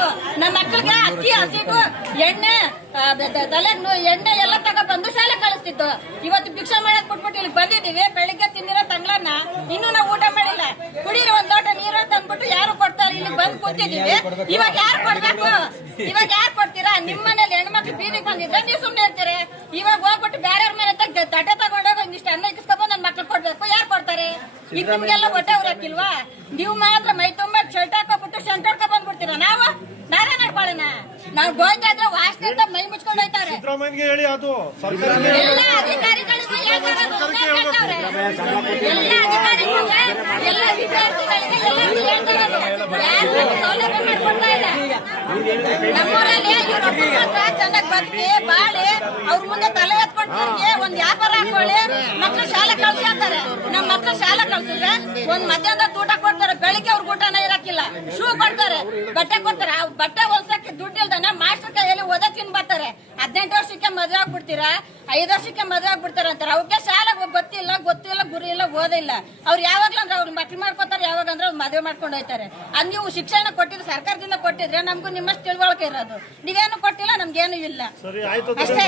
ಕೊಡ್ಬೇಕು. ನಮ್ಮ ಮಕ್ಕಳಿಗೆ ಅಕ್ಕಿ ಹಸಿಟ್ಟು ಎಣ್ಣೆ ಎಣ್ಣೆ ಎಲ್ಲ ತಗೊಬಂದು ಶಾಲೆ ಕಳಿಸ್ತಿತ್ತು. ಇವತ್ತು ಭಿಕ್ಷೆ ಮಾಡಕ್ ಕೊಟ್ಬಿಟ್ಟು ಇಲ್ಲಿ ಬಂದಿದೀವಿ. ಬೆಳಿಗ್ಗೆ ತಿಂದಿರೋ ತಂಗ್ಳನ್ನ ಇನ್ನೂ ನಾವು ಊಟ ಮಾಡಿಲ್ಲ. ಕುಡೀರಿ ಒಂದ್ ಲೋಟ ನೀರು ತಂದ್ಬಿಟ್ಟು ಯಾರು ಕೊಡ್ತಾರೆ? ಇಲ್ಲಿ ಬಂದು ಕೂತಿದೀವಿ. ಇವಾಗ ಯಾರು ಕೊಡ್ಬೇಕು? ಇವಾಗ ಯಾರು ಕೊಡ್ತೀರಾ? ನಿಮ್ಮ ಮನೇಲಿ ಹೆಣ್ಮಕ್ಳು ಬೀದಿಗೆ ಬಂದಿದ್ರೆ ನೀವು ಸುಮ್ನೆ ಇರ್ತೀರಿ. ಇವಾಗ ಹೋಗ್ಬಿಟ್ಟು ಬೇರೆ ಮನೆ ತಟ್ಟೆ ತಗೊಂಡೋಗ ಒಂದಿಷ್ಟು ಅನ್ನ ಇಕ್ಕಿಸ್ಕೊಬಂದು ನನ್ನ ಮಕ್ಳು ಕೊಡ್ಬೇಕು. ಯಾರು ಕೊಡ್ತಾರೆ? ಈಗ ನಿಮ್ಗೆಲ್ಲ ಹೊಟ್ಟೆ ಉರಕ್ಕಿಲ್ವಾ? ನೀವು ಮಾತ್ರ ಮೈ ತುಂಬಾ ಶರ್ಟ್ ಹಾಕೋಬಿಟ್ಟು ಶಂಟ್ ಹೊಡ್ಕೊಂಡ್ ಬಂದ್ಬಿಡ್ತೀರಾ. ನಾವೇ ನಡ್ಕೊಳ್ಳೋಣ. ನಾವು ಗೋಯ್ತಾದ್ರೆ ವಾಸನೆ ಅಂತ ಮೈ ಮುಚ್ಕೊಂಡು ಹೋಯ್ತಾರೆ. ಎಲ್ಲ ಅಧಿಕಾರಿಗಳಿಗೂ ಎಲ್ಲ ಅಧಿಕಾರಿಗಳು ಎಲ್ಲ ವಿದ್ಯಾರ್ಥಿಗಳಿಗೆ ಎಲ್ಲರಿಗೂ ಯಾರು ಸೌಲಭ್ಯ ಮಾಡ್ಕೊಡ್ತಾ ಇಲ್ಲ. ನಮ್ಮೂರಲ್ಲಿ ಇವ್ರ ಚೆನ್ನಾಗಿ ಬದುಕಿ ಬಾಳಿ ಅವ್ರ ಮುಂದೆ ತಲೆ ಎತ್ಕೊಂಡು ಒಂದ್ ವ್ಯಾಪಾರ ಹಾಕೊಳ್ಳಿ, ಮಕ್ಳು ಶಾಲೆ ಕಳ್ಸಿರ್ತಾರೆ. ನಮ್ಮ ಮಕ್ಳು ಶಾಲೆ ಕಳ್ಸಿದ್ರೆ ಒಂದ್ ಮಧ್ಯಾಹ್ನದ ಊಟ ಕೊಡ್ತಾರೆ. ಬೆಳಿಗ್ಗೆ ಅವ್ರ ಊಟನ ಇರಕ್ಕಿಲ್ಲ. ಶೂ ಕೊಡ್ತಾರೆ, ಬಟ್ಟೆ ಕೊಡ್ತಾರೆ. ಆ ಬಟ್ಟೆ ಹೊಲ್ಸಕ್ಕೆ ದುಡ್ಡು ಇಲ್ದಾನೆ ಮಾಸ್ಟರ್ ಕೈಯಲ್ಲಿ ಓದ ತಿನ್ ಬರ್ತಾರೆ. 18 ವರ್ಷಕ್ಕೆ ಮದುವೆ ಆಗ್ಬಿಡ್ತೀರಾ, 5 ವರ್ಷಕ್ಕೆ ಮದುವೆ ಆಗ್ಬಿಡ್ತಾರ ಅಂತಾರೆ. ಅವಕ್ಕೆ ಶಾಲೆ ಗೊತ್ತಿಲ್ಲ ಗುರಿ ಇಲ್ಲ, ಓದಿಲ್ಲ. ಅವ್ರು ಯಾವಾಗ್ಲಂದ್ರೆ ಅವ್ರ ಮಕ್ಳು ಮಾಡ್ಕೊತಾರೆ, ಯಾವಾಗಂದ್ರೆ ಅವ್ರು ಮದುವೆ ಮಾಡ್ಕೊಂಡು ಹೋಯ್ತಾರೆ. ಅದ್ ನೀವು ಶಿಕ್ಷಣ ಕೊಟ್ಟಿದ್ರೆ ಸರ್ಕಾರದಿಂದ ಕೊಟ್ಟಿದ್ರೆ ನಮ್ಗೂ ನಿಮ್ಮಷ್ಟು ತಿಳುವಳಿಕೆ ಇರೋದು. ನೀವೇನು ಕೊಟ್ಟಿಲ್ಲ, ನಮ್ಗೇನು ಇಲ್ಲ ಅಷ್ಟೇ.